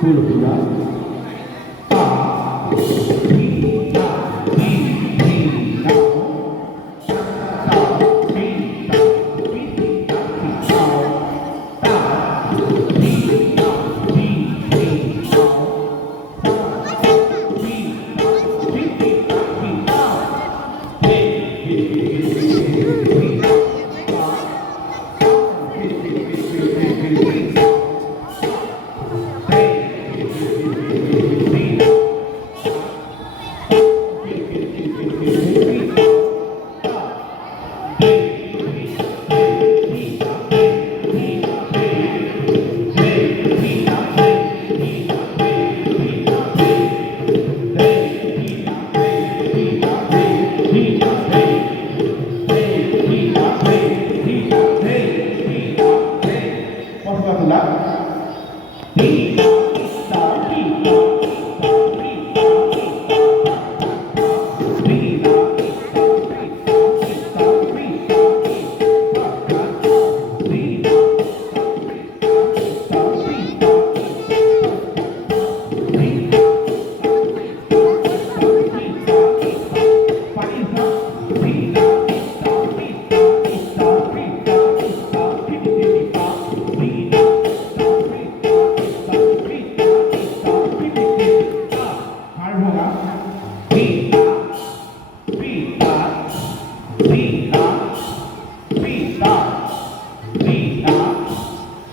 Pulpura. Ta. Ti. Ta. Ti. Ti. Ta. Ta. Ti. Ta. Ti. Ta. Ti. Ta. Ta. Ti. Ta. Ti. Ti. Ta. Ta. Ti. Ta. Ti. Ti. Ta. Ti. Ta. Ti. Ti.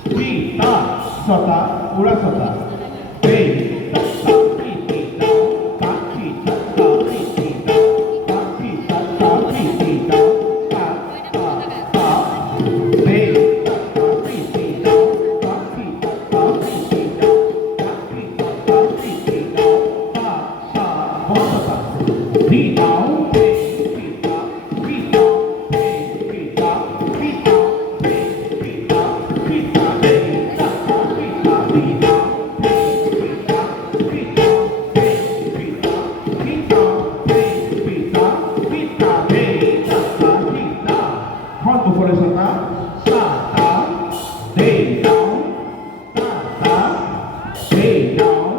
Ti. Ta. Sota, pura sota. Hey, ta ta ti ti ta, ta ti ta ta ti ti ta, ta ti ta ta ti ti ta, ta ta ta. Hey, ta ta ti ti ta, ta ti ta ta ti ti ta, ta ti ta ta ti ti ta, ta ta. Pura sota. Ti tao, hey, ti ta, ti ta, hey, ti ta, ti ta, hey, ti ta, ti ta, hey, ta ta ti ta, ti ta. Con উপরে সতা তা তা দে দাও তা তা দে দাও